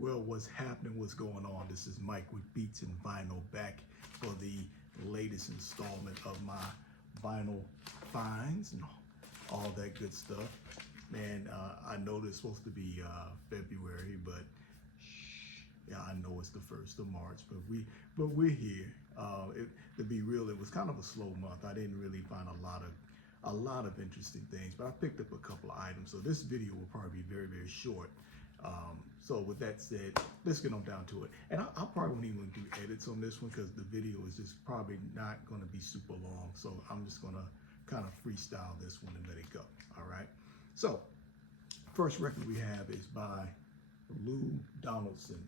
Well, what's happening? What's going on? This is Mike with Beats and Vinyl back for the latest installment of my vinyl finds and all that good stuff. Man, I know this is supposed to be February, but yeah, I know it's the 1st of March, but we're here. To be real, it was kind of a slow month. I didn't really find a lot of interesting things, but I picked up a couple of items. So this video will probably be very short. So with that said, let's get on down to it. And I probably won't even do edits on this one because the video is just probably not going to be super long. So I'm just going to kind of freestyle this one and let it go. All right. So first record we have is by Lou Donaldson.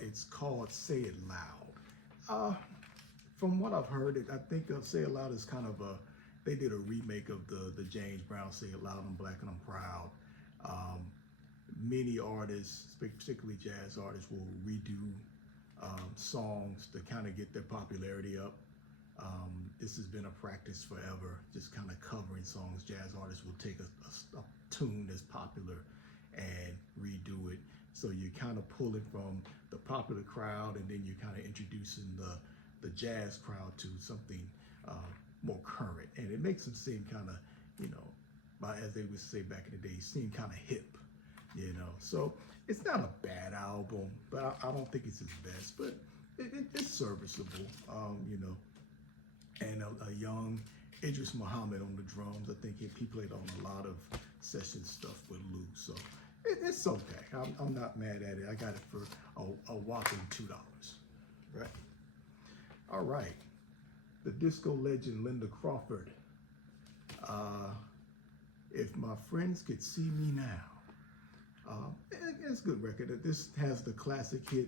It's called Say It Loud. From what I've heard, I think Say It Loud is kind of they did a remake of the James Brown Say It Loud, I'm Black and I'm Proud. Many artists, particularly jazz artists, will redo songs to kind of get their popularity up. This has been a practice forever, just kind of covering songs. Jazz artists will take a tune that's popular and redo it. So you're kind of pulling from the popular crowd, and then you're kind of introducing the jazz crowd to something more current. And it makes them seem kind of, as they would say back in the day, seem kind of hip. So it's not a bad album, but I don't think it's his best, but it's serviceable, and a young Idris Muhammad on the drums. I think he played on a lot of session stuff with Lou, so it's okay. I'm not mad at it. I got it for a whopping $2, right? All right, the disco legend Linda Crawford. If My Friends Could See Me Now. It's a good record. This has the classic hit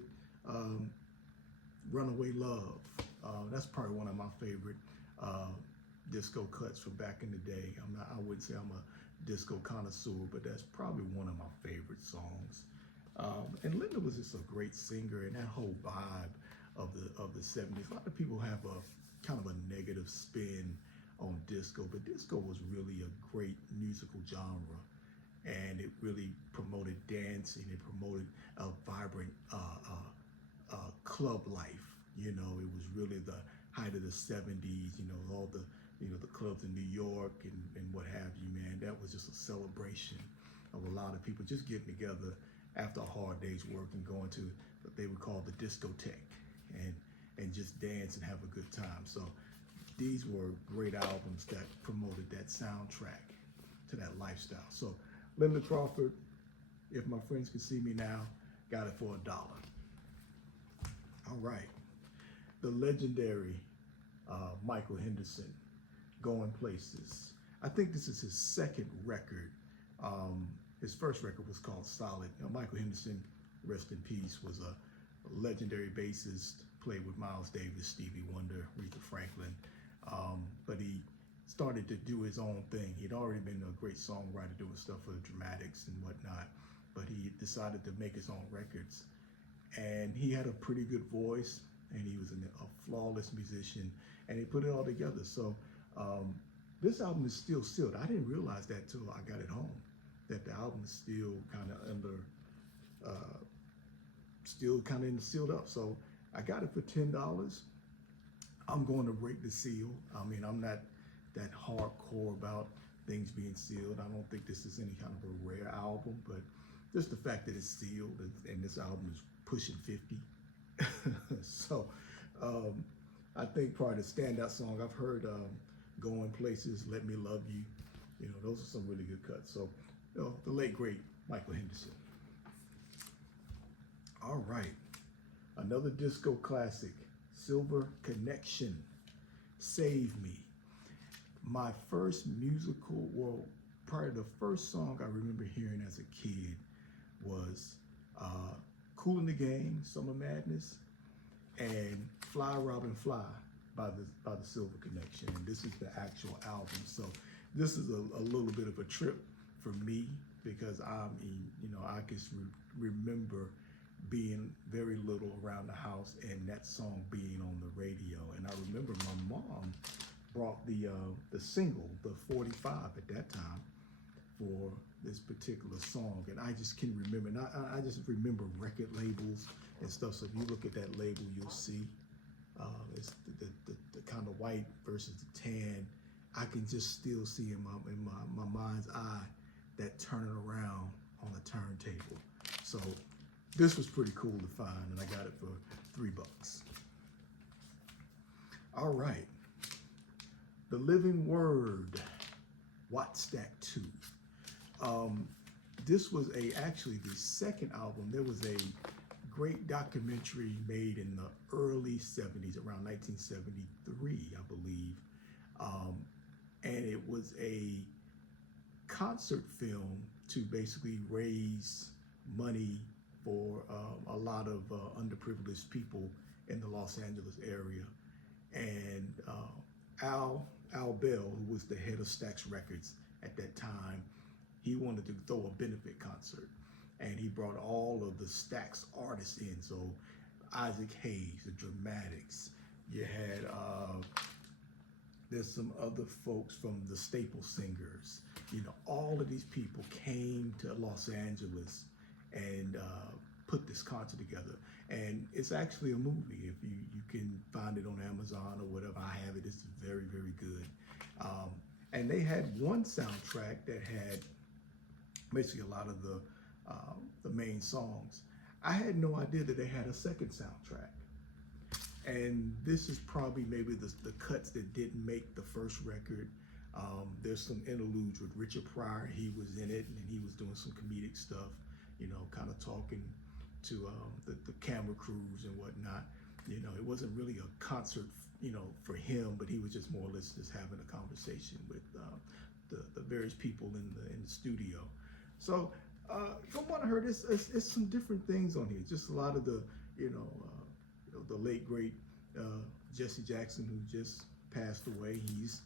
Runaway Love. That's probably one of my favorite disco cuts from back in the day. I wouldn't say I'm a disco connoisseur, but that's probably one of my favorite songs. And Linda was just a great singer, and that whole vibe of the 70s. A lot of people have a kind of a negative spin on disco, but disco was really a great musical genre. And it really promoted dancing. It promoted a vibrant club life. It was really the height of the 70s. All the the clubs in New York and what have you. Man, that was just a celebration of a lot of people just getting together after a hard day's work and going to what they would call the discotheque and just dance and have a good time. So these were great albums that promoted that soundtrack to that lifestyle. So Linda Crawford, If My Friends Could See Me Now, got it for $1. All right, the legendary Michael Henderson, Going Places. I think this is his second record. His first record was called Solid. Michael Henderson, rest in peace, was a legendary bassist, played with Miles Davis, Stevie Wonder, Aretha Franklin, but he started to do his own thing. He'd already been a great songwriter doing stuff for the Dramatics and whatnot, but he decided to make his own records. And he had a pretty good voice, and he was a flawless musician, and he put it all together. So this album is still sealed. I didn't realize that till I got it home, that the album is still kind of sealed up. So I got it for $10. I'm going to break the seal. I mean, I'm not that hardcore about things being sealed. I don't think this is any kind of a rare album, but just the fact that it's sealed and this album is pushing 50. So I think probably the standout song I've heard, Going Places, Let Me Love You. Those are some really good cuts. So the late great Michael Henderson. All right, another disco classic, Silver Connection, Save Me. My first musical, probably the first song I remember hearing as a kid was Kool and the Gang, Summer Madness, and Fly Robin Fly by the Silver Connection. And this is the actual album. So this is a little bit of a trip for me because I can remember being very little around the house and that song being on the radio. And I remember my mom brought the single, the 45 at that time, for this particular song, and I just can remember. And I just remember record labels and stuff. So if you look at that label, you'll see it's the kind of white versus the tan. I can just still see in my mind's eye that turning around on the turntable. So this was pretty cool to find, and I got it for $3. All right, The Living Word, Wattstax 2. This was actually the second album. There was a great documentary made in the early 70s, around 1973, I believe. And it was a concert film to basically raise money for a lot of underprivileged people in the Los Angeles area. And Al Bell, who was the head of Stax Records at that time, he wanted to throw a benefit concert, and he brought all of the Stax artists in. So Isaac Hayes, the Dramatics, you had there's some other folks from the Staple Singers. You know, all of these people came to Los Angeles and put this concert together. And it's actually a movie. If you can find it on Amazon or whatever, I have it. It's very, very good. And they had one soundtrack that had basically a lot of the main songs. I had no idea that they had a second soundtrack. And this is probably maybe the cuts that didn't make the first record. There's some interludes with Richard Pryor. He was in it, and he was doing some comedic stuff, you know, kind of talking to the camera crews and whatnot. You know, it wasn't really a concert, you know, for him, but he was just more or less just having a conversation with the various people in the studio. So from what I heard, it's some different things on here. Just a lot of the, the late great Jesse Jackson, who just passed away.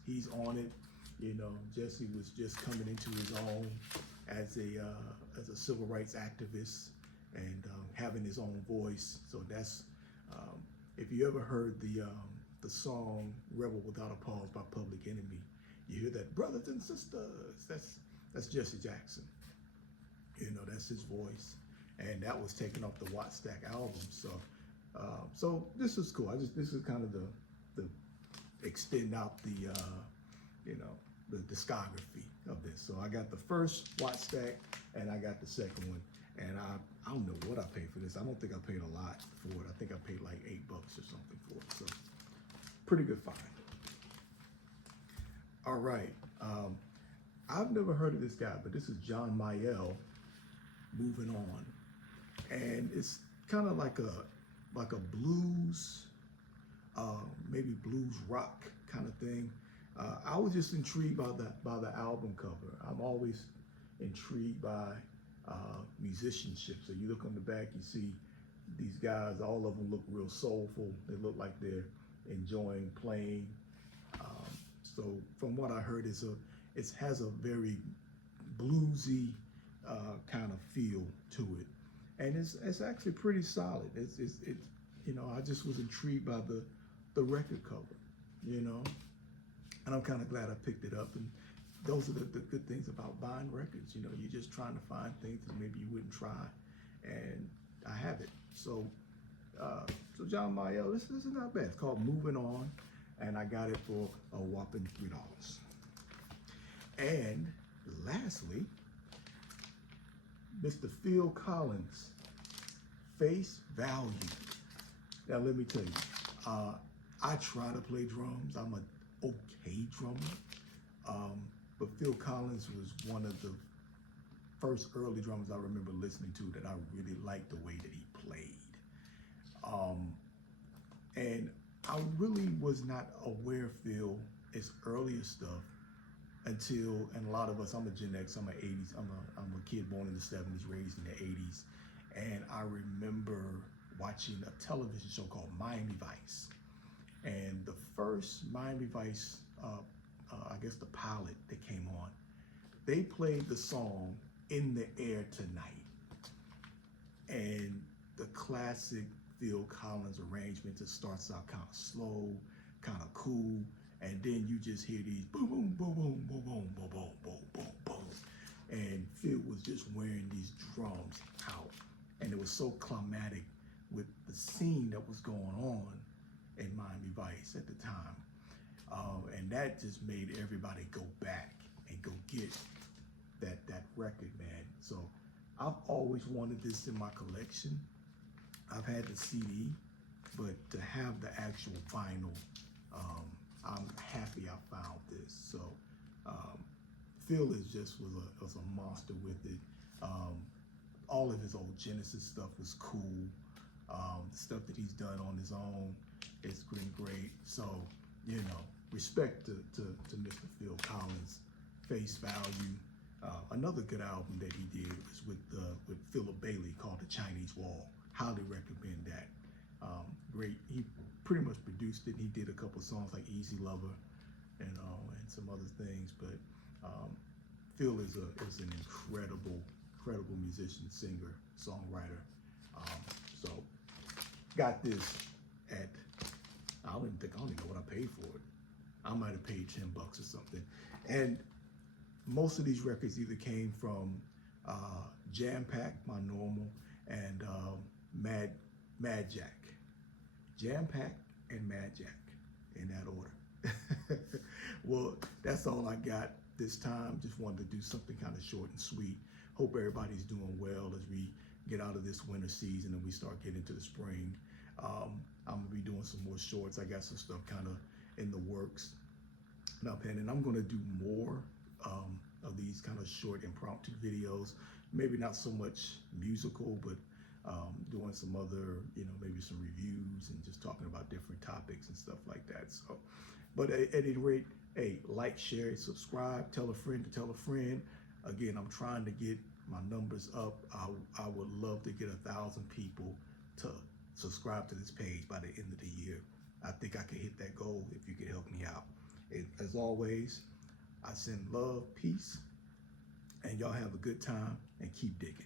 He's on it. You know, Jesse was just coming into his own as a civil rights activist and having his own voice. So that's if you ever heard the song "Rebel Without a Pause" by Public Enemy, you hear that "brothers and sisters." That's Jesse Jackson. You know, that's his voice, and that was taken off the Wattstax album. So this is cool. This is kind of the extend out the the discography of this. So I got the first Wattstax and I got the second one, and I don't know what I paid for this. I don't think I paid a lot for it. I think I paid like $8 or something for it. So pretty good find. All right. I've never heard of this guy, but this is John Mayall, Moving On, and it's kind of like a blues, maybe blues rock kind of thing. I was just intrigued by the album cover. I'm always intrigued by musicianship. So you look on the back, you see these guys. All of them look real soulful. They look like they're enjoying playing. So from what I heard, it has a very bluesy kind of feel to it, and it's actually pretty solid. It's I just was intrigued by the record cover, and I'm kind of glad I picked it up. And those are the good things about buying records. You're just trying to find things that maybe you wouldn't try, and I have it. So John Mayall, this is not bad. It's called Moving On, and I got it for a whopping $3. And lastly, Mr. Phil Collins, Face Value. Now let me tell you, I try to play drums. I'm an okay drummer, but Phil Collins was one of the first early drummers I remember listening to that I really liked the way that he played. And I really was not aware of Phil, his earlier stuff, until, and a lot of us, I'm a Gen X, I'm an 80s, I'm a kid born in the 70s, raised in the 80s, and I remember watching a television show called Miami Vice. And the first Miami Vice, I guess the pilot that came on, they played the song In the Air Tonight. And the classic Phil Collins arrangement that starts out kind of slow, kind of cool, and then you just hear these boom, boom, boom, boom, boom, boom, boom, boom, boom, boom, boom. and Phil was just wearing these drums out, and it was so climatic with the scene that was going on in Miami Vice at the time. And that just made everybody go back and go get that record, man. So I've always wanted this in my collection. I've had the CD, but to have the actual vinyl, I'm happy I found this. So Phil is just was a monster with it. All of his old Genesis stuff was cool. The stuff that he's done on his own, it's been great. So, you know, respect to Mr. Phil Collins. Face Value. Another good album that he did was with Philip Bailey called The Chinese Wall. Highly recommend that. Great. He pretty much produced it. He did a couple songs like Easy Lover, and some other things. But Phil is an incredible musician, singer, songwriter. So got this at, I don't even know what I paid for it. I might have paid $10 or something. And most of these records either came from Jam Pack, my normal, and Mad Jack. Jam Pack and Mad Jack, in that order. Well, that's all I got this time. Just wanted to do something kind of short and sweet. Hope everybody's doing well as we get out of this winter season and we start getting into the spring. I'm gonna be doing some more shorts. I got some stuff kind of in the works now, and I'm gonna do more of these kind of short impromptu videos. Maybe not so much musical, but doing some other, maybe some reviews and just talking about different topics and stuff like that. So, but at any rate, hey, like, share, subscribe, tell a friend to tell a friend. Again, I'm trying to get my numbers up. I would love to get 1,000 people to subscribe to this page by the end of the year. I think I can hit that goal if you could help me out. As always, I send love, peace, and y'all have a good time and keep digging.